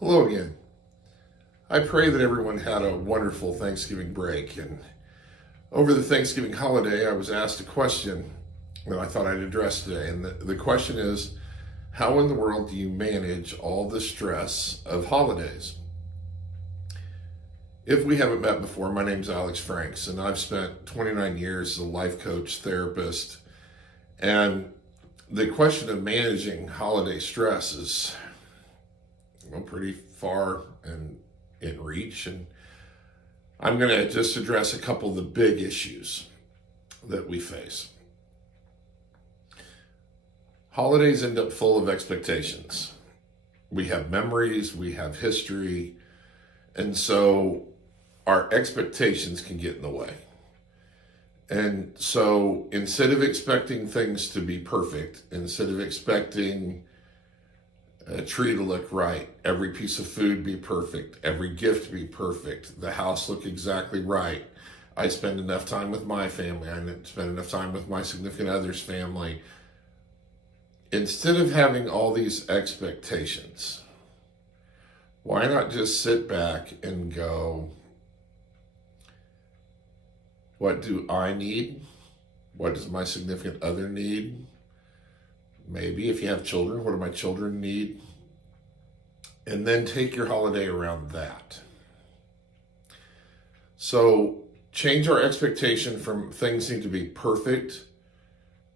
Hello again. I pray that everyone had a wonderful Thanksgiving break. And over the Thanksgiving holiday, I was asked a question that I thought I'd address today. And the question is, how in the world do you manage all the stress of holidays? If we haven't met before, my name's Alex Franks, and I've spent 29 years as a life coach, therapist. And the question of managing holiday stress is pretty far and in reach, and I'm going to just address a couple of the big issues that we face. Holidays end up full of expectations. We have memories, we have history, and so our expectations can get in the way. And so instead of expecting things to be perfect, instead of expecting a tree to look right, every piece of food be perfect, every gift be perfect, the house look exactly right, I spend enough time with my family, I spend enough time with my significant other's family. Instead of having all these expectations, why not just sit back and go, what do I need? What does my significant other need? Maybe if you have children, what do my children need? And then take your holiday around that. So change our expectation from things need to be perfect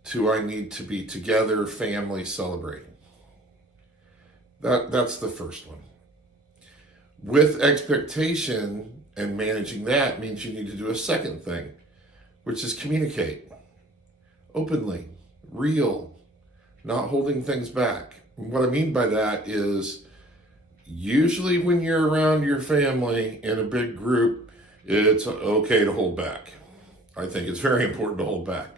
to I need to be together, family, celebrating. That's the first one. With expectation and managing that means you need to do a second thing, which is communicate openly, real, not holding things back. What I mean by that is usually when you're around your family in a big group, it's okay to hold back. I think it's very important to hold back.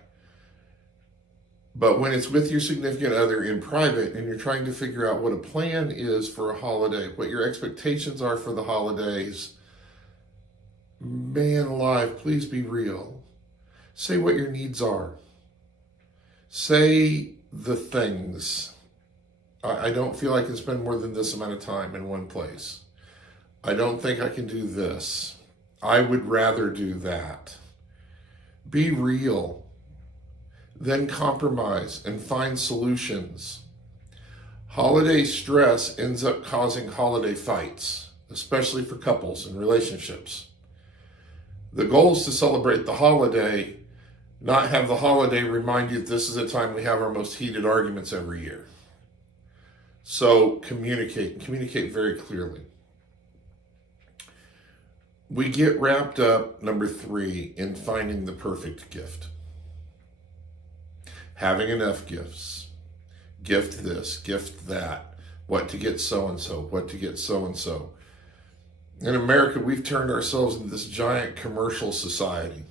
But when it's with your significant other in private and you're trying to figure out what a plan is for a holiday, what your expectations are for the holidays, man alive, please be real. Say what your needs are. Say the things. I don't feel I can spend more than this amount of time in one place. I don't think I can do this. I would rather do that. Be real. Then compromise and find solutions. Holiday stress ends up causing holiday fights, especially for couples and relationships. The goal is to celebrate the holiday, not have the holiday remind you that this is a time we have our most heated arguments every year. So communicate very clearly. We get wrapped up, number 3, in finding the perfect gift. Having enough gifts. Gift this, gift that. What to get so-and-so, what to get so-and-so. In America, we've turned ourselves into this giant commercial society.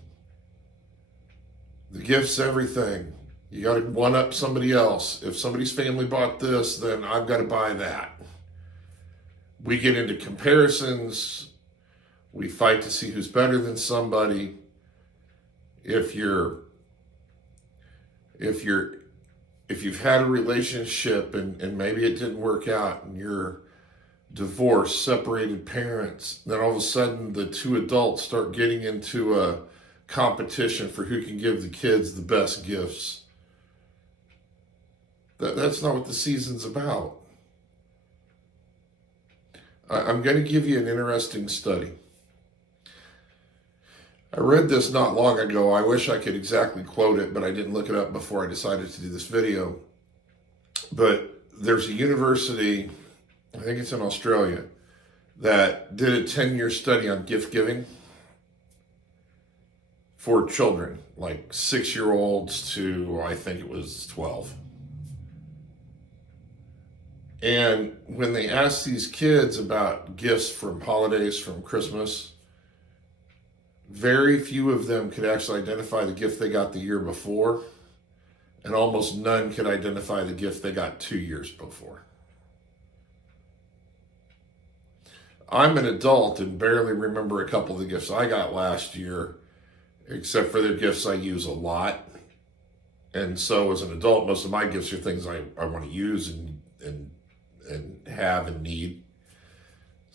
The gift's everything. You got to one-up somebody else. If somebody's family bought this, then I've got to buy that. We get into comparisons. We fight to see who's better than somebody. If you've had a relationship and maybe it didn't work out and you're divorced, separated parents, then all of a sudden the two adults start getting into a competition for who can give the kids the best gifts. That's not what the season's about. I'm going to give you an interesting study. I read this not long ago. I wish I could exactly quote it, but I didn't look it up before I decided to do this video. But there's a university, I think it's in Australia, that did a 10-year study on gift giving for children, like 6-year-olds to, I think it was 12. And when they asked these kids about gifts from holidays, from Christmas, very few of them could actually identify the gift they got the year before, and almost none could identify the gift they got 2 years before. I'm an adult and barely remember a couple of the gifts I got last year, except for their gifts I use a lot. And so as an adult, most of my gifts are things I want to use and have and need.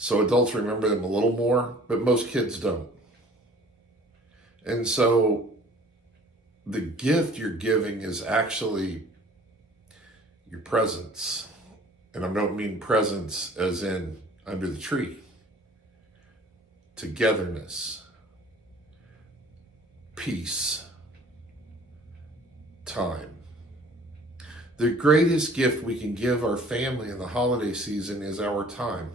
So adults remember them a little more, but most kids don't. And so the gift you're giving is actually your presence. And I don't mean presence as in under the tree. Togetherness, peace, time. The greatest gift we can give our family in the holiday season is our time.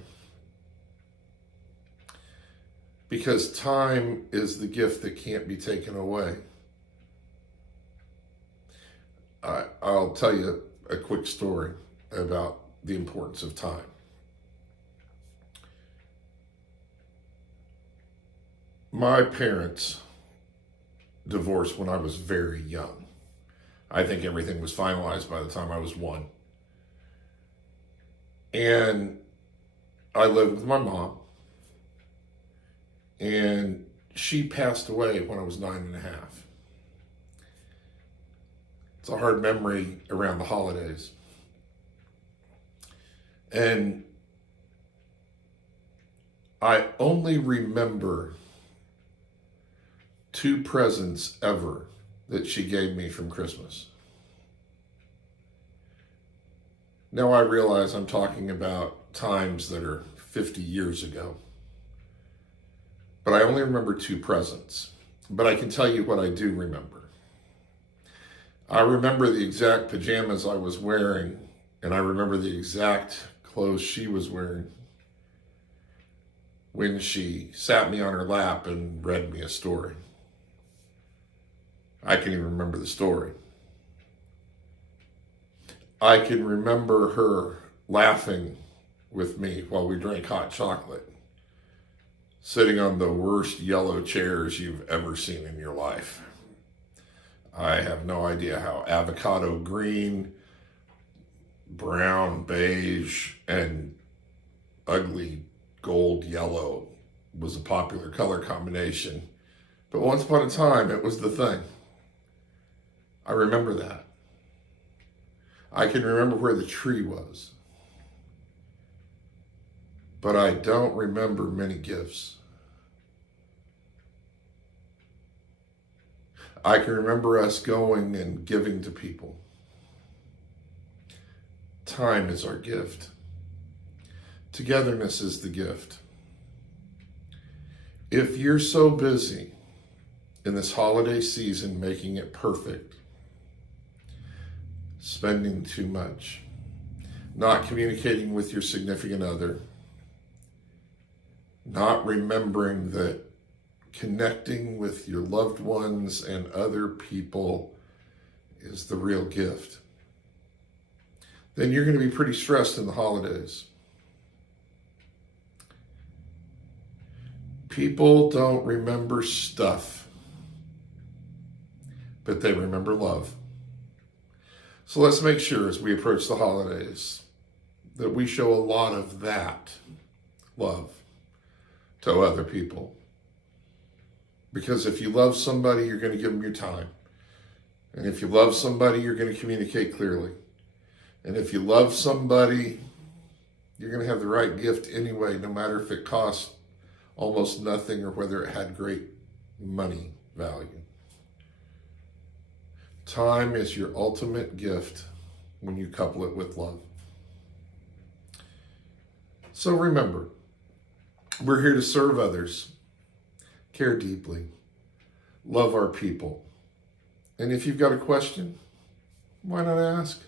Because time is the gift that can't be taken away. I'll tell you a quick story about the importance of time. My parents divorced when I was very young. I think everything was finalized by the time I was 1. And I lived with my mom. And she passed away when I was 9.5. It's a hard memory around the holidays. And I only remember 2 presents ever that she gave me from Christmas. Now I realize I'm talking about times that are 50 years ago. But I only remember 2 presents. But I can tell you what I do remember. I remember the exact pajamas I was wearing, and I remember the exact clothes she was wearing when she sat me on her lap and read me a story. I can even remember the story. I can remember her laughing with me while we drank hot chocolate, sitting on the worst yellow chairs you've ever seen in your life. I have no idea how avocado green, brown, beige, and ugly gold yellow was a popular color combination. But once upon a time, it was the thing. I remember that. I can remember where the tree was. But I don't remember many gifts. I can remember us going and giving to people. Time is our gift. Togetherness is the gift. If you're so busy in this holiday season making it perfect, spending too much, not communicating with your significant other, not remembering that connecting with your loved ones and other people is the real gift, then you're going to be pretty stressed in the holidays. People don't remember stuff, but they remember love. So let's make sure as we approach the holidays that we show a lot of that love to other people. Because if you love somebody, you're going to give them your time. And if you love somebody, you're going to communicate clearly. And if you love somebody, you're going to have the right gift anyway, no matter if it costs almost nothing or whether it had great money value. Time is your ultimate gift when you couple it with love. So remember, we're here to serve others, care deeply, love our people. And if you've got a question, why not ask?